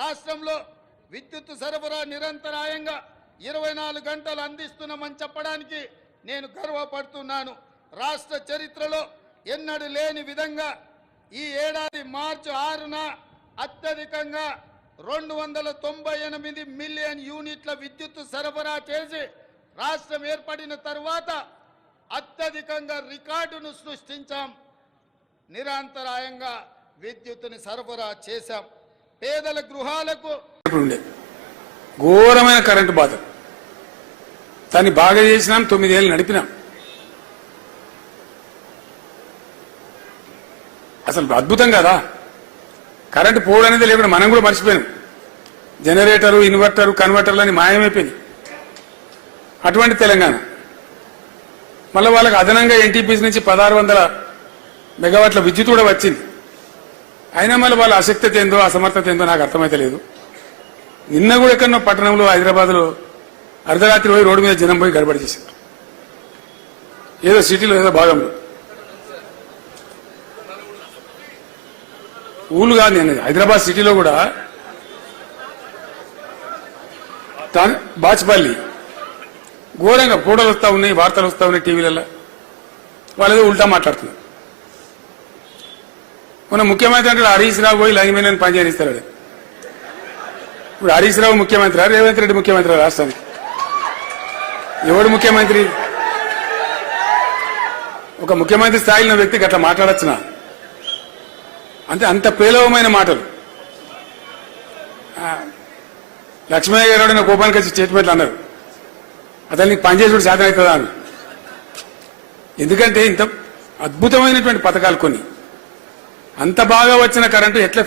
రాష్ట్రంలో విద్యుత్ సరఫరా నిరంతరాయంగా 24 గంటలు అందిస్తున్నామని చెప్పడానికి నేను గర్వపడుతున్నాను. రాష్ట్ర చరిత్రలో ఎన్నడూ లేని విధంగా ఈ ఏడాది మార్చి 6న అత్యధికంగా 298 మిలియన్ యూనిట్ల విద్యుత్ సరఫరా చేసి రాష్ట్రం ఏర్పడిన తర్వాత అత్యధికంగా రికార్డును సృష్టించాం. నిరంతరాయంగా విద్యుత్తుని సరఫరా చేశాం. పేదల గృహాలకు ఘోరమైన కరెంటు బాధ, దాన్ని బాగా చేసినాం. 9 ఏళ్ళు నడిపినాం. అసలు అద్భుతం కదా. కరెంటు పోవడం అనేది లేకుండా మనం కూడా మర్చిపోయాం. జనరేటరు, ఇన్వర్టరు, కన్వర్టర్లు అని మాయమైపోయింది. అటువంటి తెలంగాణ మళ్ళీ వాళ్ళకి అదనంగా ఎన్టీపీసీ నుంచి 1600 మెగావాట్ల విద్యుత్ కూడా వచ్చింది. అయినా మళ్ళీ వాళ్ళ అశక్తత ఏందో అసమర్థత ఏందో నాకు అర్థమైతే లేదు. నిన్న కూడా ఎక్కడో పట్టణంలో హైదరాబాద్లో అర్ధరాత్రి పోయి రోడ్డు మీద జనం పోయి గడబడి చేశారు. ఏదో సిటీలో ఏదో భాగంలో ఊళ్ళు కాదు నేను హైదరాబాద్ సిటీలో కూడా బాచ్పల్లి ఘోరంగా ఫోటోలు వస్తా ఉన్నాయి, వార్తలు వస్తా ఉన్నాయి టీవీలలో. వాళ్ళు ఏదో ఉల్టా మాట్లాడుతున్నారు. మన ముఖ్యమంత్రి అంటే హరీష్ రావు పోయి లైన్మెన్ పని చేయనిస్తాడు. ఇప్పుడు హరీష్ రావు ముఖ్యమంత్రి, రేవంత్ రెడ్డి ముఖ్యమంత్రి రాష్ట్రానికి. ఎవడు ముఖ్యమంత్రి? ఒక ముఖ్యమంత్రి స్థాయిలో వ్యక్తికి అట్లా మాట్లాడచ్చునా? అంటే అంత పేలవమైన మాటలు. లక్ష్మయ్య గారు నా కోపానికి వచ్చి స్టేట్మెంట్లు అన్నారు. అతను నీకు పనిచేసుడు సాధన అవుతుందా అని. ఎందుకంటే ఇంత అద్భుతమైనటువంటి పథకాలు కొన్ని, అంత బాగా వచ్చిన కరెంటు ఎట్లా